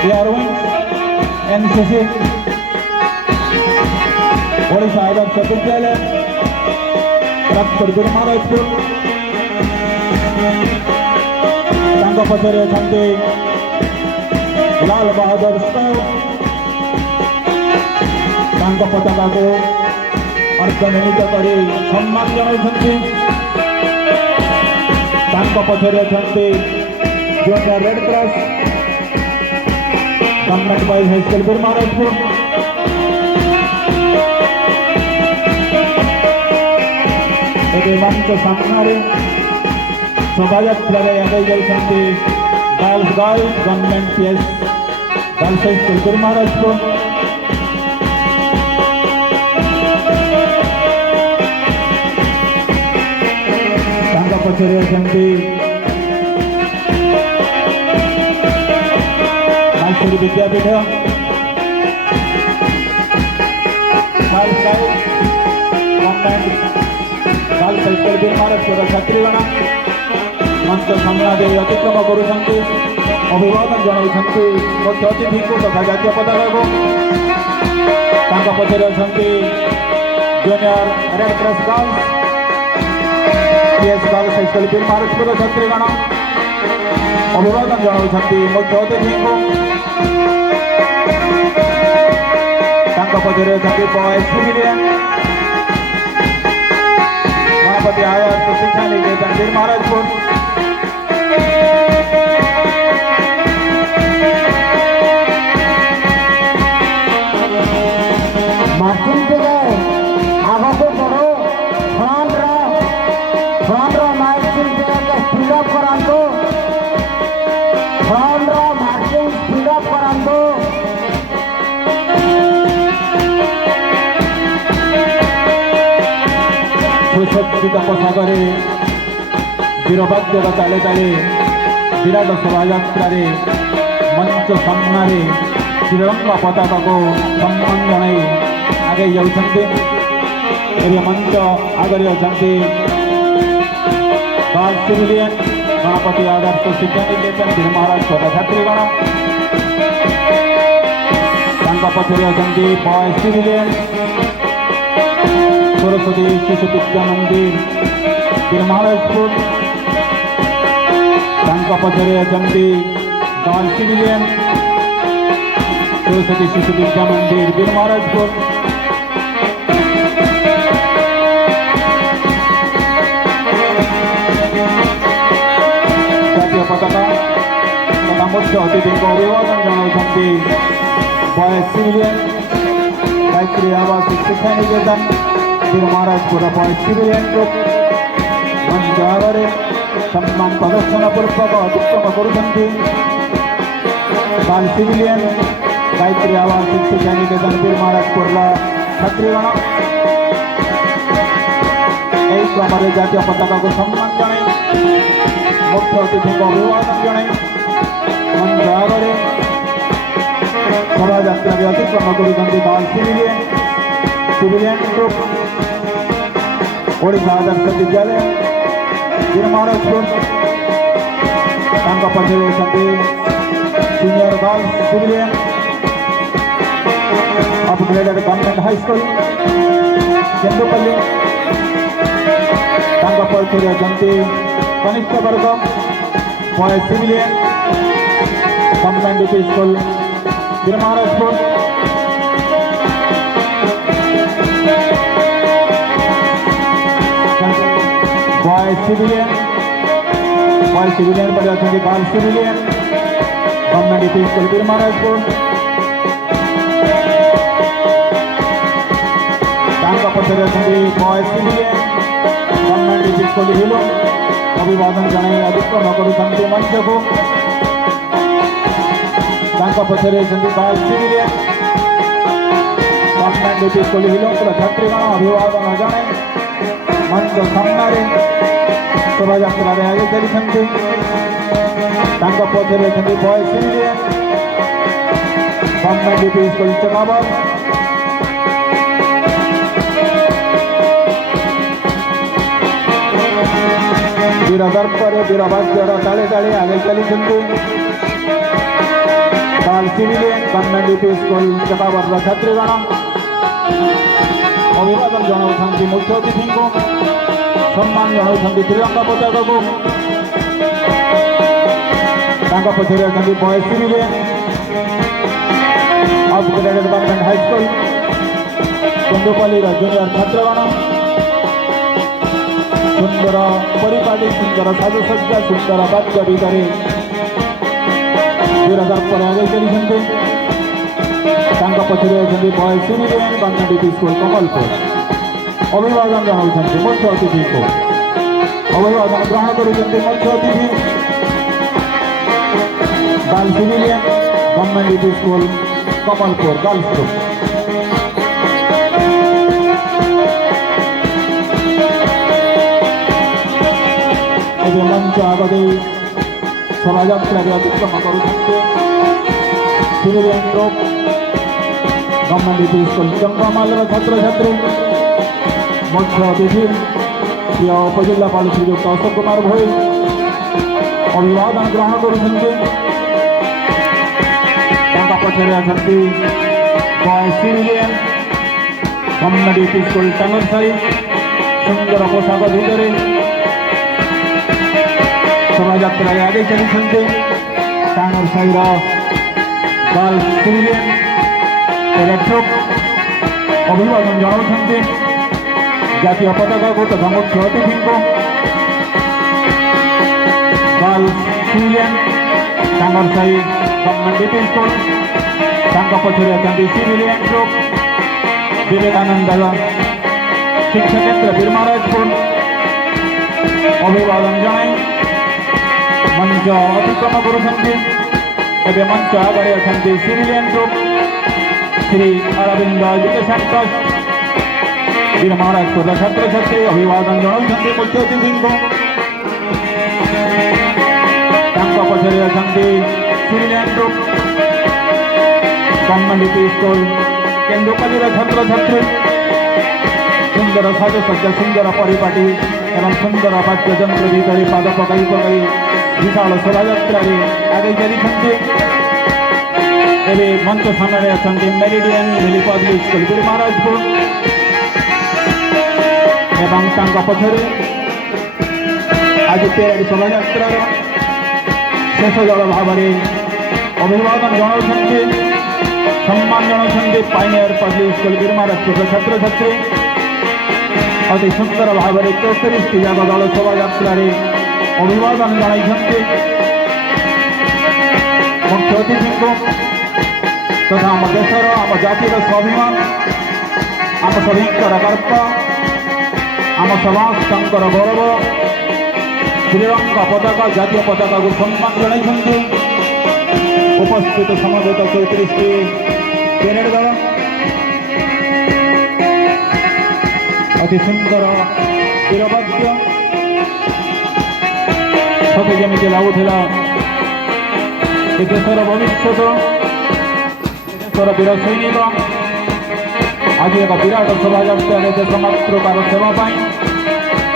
Airwings, NCC, Odisha Adarsh Vidyalaya, Praptor Birmarajpur, ତାଙ୍କ ପଛରେ ଅଛନ୍ତି ଲାଲ ବାହାଦୁର ସ୍କାଉଟ୍, ତାଙ୍କ ପତାକାକୁ ଅର୍ଦ୍ଧନିମିତ କରି ସମ୍ମାନ ଜଣାଇଛନ୍ତି। ତାଙ୍କ ପଛରେ ଅଛନ୍ତି junior Red Cross, government boys high school Biramarajpur. ଏବେ ମଞ୍ଚ ସାମ୍ନାରେ ଶୋଭାଯାତ୍ରାରେ ଆଗେଇ ଯାଉଛନ୍ତି girls government PS girls high school Biramarajpur. ତାଙ୍କ ପଛରେ ଅଛନ୍ତି Maisori Vidyapith, girls government girls high school Biramarajpur ଛାତ୍ରୀଗଣ ମଞ୍ଚ ସାମ୍ନା ଦେଇ ଅତିକ୍ରମ କରୁଛନ୍ତି, ଅଭିବାଦନ ଜଣାଉଛନ୍ତି ମୁଖ୍ୟ ଅତିଥିଙ୍କୁ ତଥା ଜାତୀୟ ପତାକାକୁ। ତାଙ୍କ ପଛରେ ଅଛନ୍ତି junior Red Cross girls PS girls high school Biramarajpur ଛାତ୍ରୀଗଣ ଅଭିବାଦନ ଜଣାଉଛନ୍ତି ମୁଖ୍ୟ ଅତିଥିଙ୍କୁ। ତାଙ୍କ ପଛରେ ଅଛନ୍ତି ବଏଜ୍ ସିଭିଲିଆନ୍ ଗଣପତି ଆଦର୍ଶ ଶିକ୍ଷା ନିକେତନ ବିରମାରାଜପୁର। ମାର୍ଚିଂ ଟିକେ ଆଗକୁ ବଢ଼ୁ, ଫ୍ରଣ୍ଟର ମାର୍ଚିଂ ଟିକେ ସ୍ପିଡ୍ ଅପ୍ କରାନ୍ତୁ, ଫ୍ରଣ୍ଟର ମାର୍ଚିଂ ସ୍ପିଡ୍ ଅପ୍ କରାନ୍ତୁ। ସୁସଜ୍ଜିତ ପୋଷାକରେ ବୀରବାଦ୍ୟର ତାଳେ ତାଳେ ବିରାଟ ଶୋଭାଯାତ୍ରାରେ ମଞ୍ଚ ସାମ୍ନାରେ ତ୍ରିରଙ୍ଗା ପତାକାକୁ ସମ୍ମାନ ଜଣାଇ ଆଗେଇ ଯାଉଛନ୍ତି। ଏବେ ମଞ୍ଚ ଆଗରେ ଅଛନ୍ତି ଗାର୍ଲସ ସିଭିଲିଆନ୍ ଗଣପତି ଆଦର୍ଶ ଶିକ୍ଷା ନିକେତନ ବିରମାରାଜପୁର ଛାତ୍ରୀଗଣ। ତାଙ୍କ ପଛରେ ଅଛନ୍ତି ବଏଜ୍ ସିଭିଲିଆନ୍ ସରସ୍ୱତୀ ଶିଶୁ ବିଦ୍ୟା ମନ୍ଦିର ବିରମାରାଜପୁର। ତାଙ୍କ ପଛରେ ଅଛନ୍ତି ଗାର୍ଲସ ସିଭିଲିଆନ୍ ସରସ୍ୱତୀ ଶିଶୁ ବିଦ୍ୟା ମନ୍ଦିର ବିରମାରାଜପୁର। ଜାତୀୟ ପତାକା ତଥା ମୁଖ୍ୟ ଅତିଥିଙ୍କୁ ଅଭିବାଦନ ଜଣାଉଛନ୍ତି ବଏଜ୍ ସିଭିଲିଆନ୍ ଗାୟତ୍ରୀ ଆବାସ ଶିକ୍ଷା ନିକେତନ ବିରମାରାଜପୁର ବଏଜ୍ ସିଭିଲିଆନ୍ ଗ୍ରୁପ୍ ମଞ୍ଚ ଆଗରେ ସମ୍ମାନ ପ୍ରଦର୍ଶନ ପୂର୍ବକ ଅତିକ୍ରମ କରୁଛନ୍ତି ଗାର୍ଲସ ସିଭିଲିଆନ୍ ଗାୟତ୍ରୀ ଆବାସ ଶିକ୍ଷା ନିକେତନ ବିରମାରାଜପୁରର ଛାତ୍ରୀଗଣ। ଏହି କ୍ରମରେ ଜାତୀୟ ପତାକାକୁ ସମ୍ମାନ ଜଣାଇ ମୁଖ୍ୟ ଅତିଥିଙ୍କୁ ଅଭିବାଦନ ଜଣାଇ ମଞ୍ଚ ଆଗରେ ଶୋଭାଯାତ୍ରାରେ ଅତିକ୍ରମ କରୁଛନ୍ତି girls civilian group Odisha Adarsha Vidyalaya Biramarajpur. ତାଙ୍କ ପଛରେ ଅଛନ୍ତି senior girls civilian upgraded government high school Kendupalli. ତାଙ୍କ ପଛରେ ଅଛନ୍ତି କନିଷ୍ଠ ବର୍ଗ boys civilian government UP school Biramarajpur. Boys civilian पर अଛନ୍ତି girls civilian government UP school Biramarajpur. ତାଙ୍କ ପଛରେ ଅଛନ୍ତି boys civilian government UP school Hilu ଅଭିବାଦନ ଜଣାଇ ଅତିକ୍ରମ କରୁଛନ୍ତି ମଞ୍ଚକୁ। ତାଙ୍କ ପଛରେ ଅଛନ୍ତି girls civilian government UP school ହିଲୁଙ୍କର ଛାତ୍ରୀଗଣ ଅଭିବାଦନ ଜଣାଇ ମଞ୍ଚ ସାମ୍ନାରେ ଶୋଭାଯାତ୍ରାରେ ଆଗେଇ ଚାଲିଛନ୍ତି। ତାଙ୍କ ପଛରେ ଅଛନ୍ତି boys civilian government UP school Chekabar. ବୀର ଦର୍ପରେ ବୀର ବାଦ୍ୟର ତାଳେ ତାଳେ ଆଗେଇ ଚାଲିଛନ୍ତି। Girl civilian government UP school ଚକାବରର ଛାତ୍ରୀଗଣ ଅଭିବାଦନ ଜଣାଉଛନ୍ତି ମୁଖ୍ୟ ଅତିଥିଙ୍କୁ, ସମ୍ମାନ ଜଣାଉଛନ୍ତି ତ୍ରିରଙ୍ଗା ପତାକାକୁ। ତାଙ୍କ ପଛରେ ଅଛନ୍ତି boys civilian upgraded government high school କେନ୍ଦୁପଲ୍ଲୀର ଜୁନିୟର ଛାତ୍ରଗଣ। ସୁନ୍ଦର ପରିପାଟି, ସୁନ୍ଦର ସାଜସଜ୍ଜା, ସୁନ୍ଦର ବାଦ୍ୟ ଭିତରେ ବୀରଦର୍ପରେ ଆଗେଇ ଚାଲିଛନ୍ତି। ତାଙ୍କ ପଛରେ ଅଛନ୍ତି boys civilian government UP school Kamalpur. ଅଭିବାଦନ ଜଣାଉଛନ୍ତି ମୁଖ୍ୟ ଅତିଥିଙ୍କୁ। ଅଭିବାଦନ ଗ୍ରହଣ କରୁଛନ୍ତି ମୁଖ୍ୟ ଅତିଥି girl civilian government UP school Kamalpur girls school. ଏବେ ମଞ୍ଚ ଆଗ ଦେଇ ଶୋଭାଯାତ୍ରାରେ ଅତିକ୍ରମ କରୁଛନ୍ତି civilian group government UP school ଜଙ୍ଗମାଲର ଛାତ୍ରଛାତ୍ରୀ। ମୁଖ୍ୟ ଅତିଥି ପ୍ରିୟ ଉପଜିଲ୍ଲାପାଳ ଶ୍ରୀଯୁକ୍ତ ଅଶୋକ କୁମାର ଭୋଇ ଅଭିବାଦନ ଗ୍ରହଣ କରୁଛନ୍ତି। ତାଙ୍କ ପଛରେ ଅଛନ୍ତି boys civilian government UP school Tangarsahi. ସୁନ୍ଦର ପୋଷାକ ଭିତରେ ଶୋଭାଯାତ୍ରାରେ ଆଗେଇ ଚାଲିଛନ୍ତି। ଟାଙ୍ଗରସାହିର ଗାର୍ଲ ସିଭିଲିଆନ୍ ଇଲେକ୍ଟ୍ରୋକ୍ ଅଭିବାଦନ ଜଣାଉଛନ୍ତି ଜାତୀୟ ପତାକାକୁ ତଥା ମୁଖ୍ୟ ଅତିଥିଙ୍କୁ। Girl civilian Tangarsahi government UP school, ତାଙ୍କ ପଛରେ ଅଛନ୍ତି ସିଭିଲିଆନ୍ ଗ୍ରୁପ୍ ବିବେକାନନ୍ଦ ଶିକ୍ଷା କେନ୍ଦ୍ର ବୀରମହାରାଜପୁର। ଅଭିବାଦନ ଜଣାଇ ମଞ୍ଚ ଅତିକ୍ରମ କରୁଛନ୍ତି। ଏବେ ମଞ୍ଚ ଆଗରେ ଅଛନ୍ତି civilian group Shri Aurobindo education trust ବୀରମହାରାଜପୁରର ଛାତ୍ରଛାତ୍ରୀ। ଅଭିବାଦନ ଜଣାଉଛନ୍ତି ମୁଖ୍ୟ ଅତିଥିଙ୍କୁ। ତାଙ୍କ ପଛରେ ଅଛନ୍ତି civilian group government UP school କେନ୍ଦୁପଲ୍ଲୀର ଛାତ୍ରଛାତ୍ରୀ। ସୁନ୍ଦର ସାଜସଜ୍ଜା, ସୁନ୍ଦର ପରିପାଟି ଏବଂ ସୁନ୍ଦର ବାଦ୍ୟଯନ୍ତ୍ର ଭିତରେ ପାଦ ପକାଇ ପକାଇ ବିଶାଳ ଶୋଭାଯାତ୍ରାରେ ଆଗେଇ ଚାଲିଛନ୍ତି। ଏବେ ମଞ୍ଚ ସାମ୍ନାରେ ଅଛନ୍ତି ମେରିଡିଆନ୍ ମିଲି ପବ୍ଲିକ୍ ସ୍କୁଲ ବୀରମହାରାଜପୁର ଏବଂ ତାଙ୍କ ପଛରେ ଆଜି ପ୍ୟାରେଡ୍ ଶୋଭାଯାତ୍ରାର ଶେଷ ଦଳ ଭାବରେ ଅଭିବାଦନ ଜଣାଉଛନ୍ତି, ସମ୍ମାନ ଜଣାଉଛନ୍ତି ପାଇନିୟର ପବ୍ଲିକ୍ ସ୍କୁଲ ବୀରମହାରାଜପୁରର ଛାତ୍ରଛାତ୍ରୀ। ଅତି ସୁନ୍ଦର ଭାବରେ 34ଟି ଯାକ ଦଳ ଶୋଭାଯାତ୍ରାରେ ଅଭିବାଦନ ଜଣାଇଛନ୍ତି ମୁଖ୍ୟ ଅତିଥିଙ୍କୁ ତଥା ଆମ ଦେଶର, ଆମ ଜାତିର ସ୍ୱାଭିମାନ, ଆମ ସଭିଙ୍କର ଗର୍ବ, ଆମ ସମସ୍ତଙ୍କର ଗୌରବ ତ୍ରିରଙ୍ଗା ପତାକା, ଜାତୀୟ ପତାକାକୁ ସମ୍ମାନ ଜଣାଇଛନ୍ତି ଉପସ୍ଥିତ ସମବେତ 34ଟି ପ୍ୟାରେଡ୍ ଦଳ। ଅତି ସୁନ୍ଦର ବୀରବାଦ୍ୟ ସତେ ଯେମିତି ଲାଗୁଥିଲା ଏ ଦେଶର ଭବିଷ୍ୟତ, ଦେଶର ବୀର ସୈନିକ ଆଜି ଏକ ବିରାଟ ଶୋଭାଯାତ୍ରାରେ ଦେଶ ମାତୃକାର ସେବା ପାଇଁ